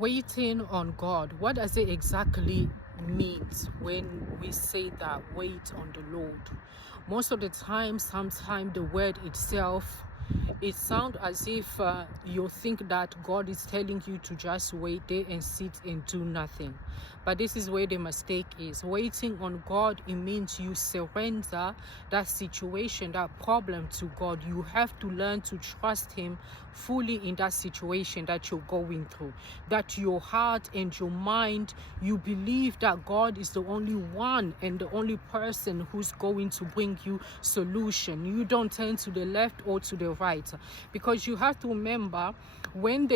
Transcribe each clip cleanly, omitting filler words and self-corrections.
Waiting on God. What does it exactly means when we say that wait on the Lord? Most of the time, sometimes the word itself, it sounds as if you think that God is telling you to just wait there and sit and do nothing. But this is where the mistake is. Waiting on God, it means you surrender that situation, that problem to God. You have to learn to trust Him fully in that situation that you're going through. That your heart and your mind, you believe that God is the only one and the only person who's going to bring you solution. You don't turn to the left or to the right, because you have to remember, when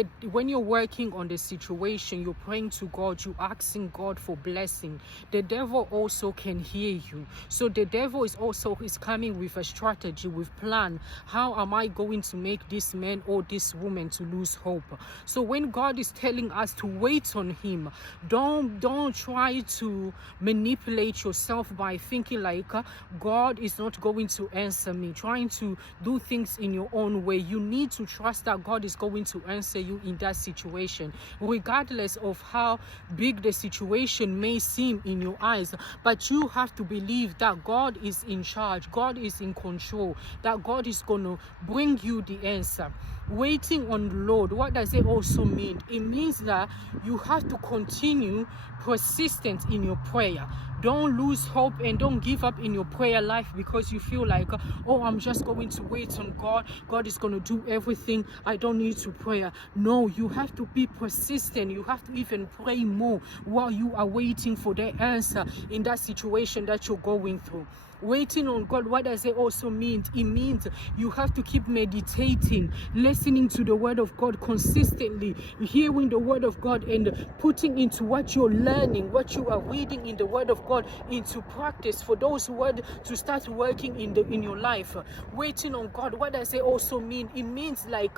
you're working on the situation, you're praying to God, you're asking God for blessing, the devil also can hear you. So the devil is coming with a strategy, with plan. How am I going to make this man or this woman to lose hope? So when God is telling us to wait on Him, don't try to manipulate yourself by thinking like God is not going to answer me, trying to do things in your own way. You need to trust that God is going to answer you in that situation, regardless of how big the situation may seem in your eyes. But you have to believe that God is in charge, God is in control, that God is going to bring you the answer. Waiting on the Lord, what does it also mean? It means that you have to continue persistent in your prayer. Don't lose hope and don't give up in your prayer life because you feel like, oh, I'm just going to wait on God. God is going to do everything. I don't need to pray. No, you have to be persistent. You have to even pray more while you are waiting for the answer in that situation that you're going through. Waiting on God, what does it also mean? It means you have to keep meditating, listening to the word of God consistently, hearing the word of God and putting into what you're learning, what you are reading in the word of God into practice for those words to start working in your life. Waiting on God, what does it also mean? It means like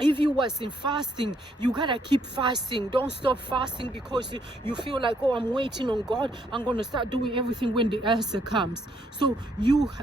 if you was in fasting, you gotta keep fasting. Don't stop fasting because you feel like, oh, I'm waiting on God, I'm gonna start doing everything when the answer comes. So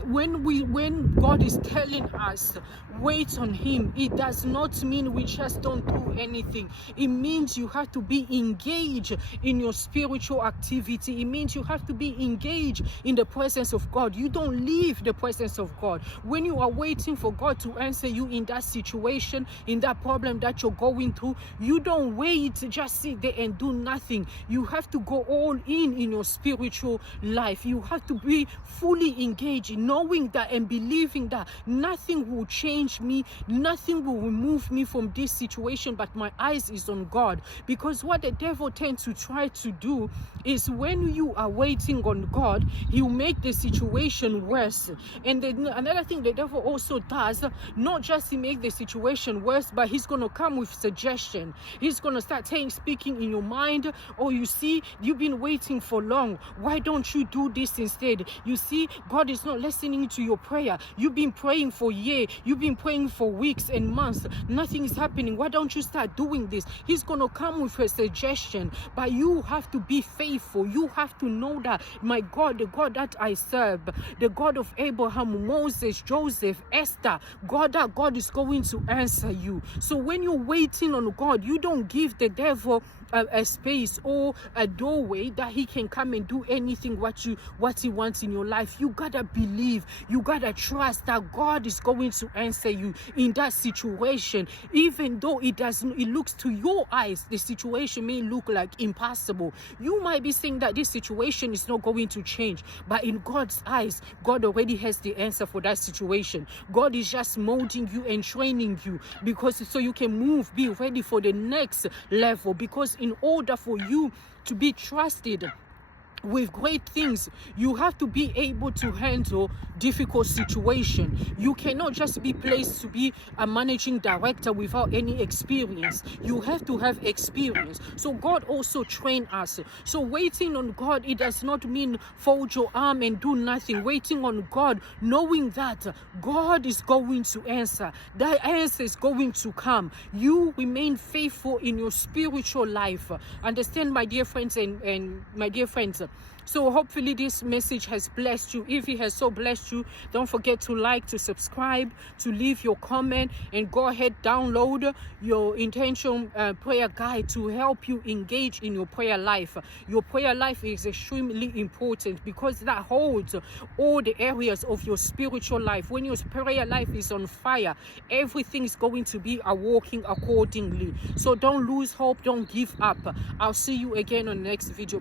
when God is telling us wait on Him, it does not mean we just don't do anything. It means you have to be engaged in your spiritual activity. It means you have to be engaged in the presence of God. You don't leave the presence of God. When you are waiting for God to answer you in that situation, in that problem that you're going through, you don't wait to just sit there and do nothing. You have to go all in your spiritual life. You have to be fully engaged, knowing that and believing that nothing will change me, nothing will remove me from this situation, but my eyes is on God. Because what the devil tends to try to do is, when you are waiting on God, he'll make the situation worse. And then another thing the devil also does, not just to make the situation worse, but he's going to come with suggestion. He's going to start speaking in your mind. Oh, you see, you've been waiting for long. Why don't you do this instead? You see, God is not listening to your prayer. You've been praying for years. You've been praying for weeks and months. Nothing is happening. Why don't you start doing this? He's going to come with a suggestion, but you have to be faithful. You have to know that my God, the God that I serve, the God of Abraham, Moses, Joseph, Esther, that God is going to answer you. So when you're waiting on God, you don't give the devil a space or a doorway that he can come and do anything what he wants in your life. You gotta believe, you gotta trust that God is going to answer you in that situation. Even though it looks to your eyes, the situation may look like impossible. You might be saying that this situation is not going to change, but in God's eyes, God already has the answer for that situation. God is just molding you and training you, because so you can move, be ready for the next level. Because in order for you to be trusted with great things, you have to be able to handle difficult situation. You cannot just be placed to be a managing director without any experience. You have to have experience. So God also trained us. So waiting on God, it does not mean fold your arm and do nothing. Waiting on God, knowing that God is going to answer. That answer is going to come. You remain faithful in your spiritual life. Understand, my dear friends and my dear friends, So hopefully this message has blessed you. If it has so blessed you, don't forget to like, to subscribe, to leave your comment, and go ahead, download your intention prayer guide to help you engage in your prayer life. Your prayer life is extremely important because that holds all the areas of your spiritual life. When your prayer life is on fire, everything is going to be working accordingly. So don't lose hope, don't give up. I'll see you again on the next video.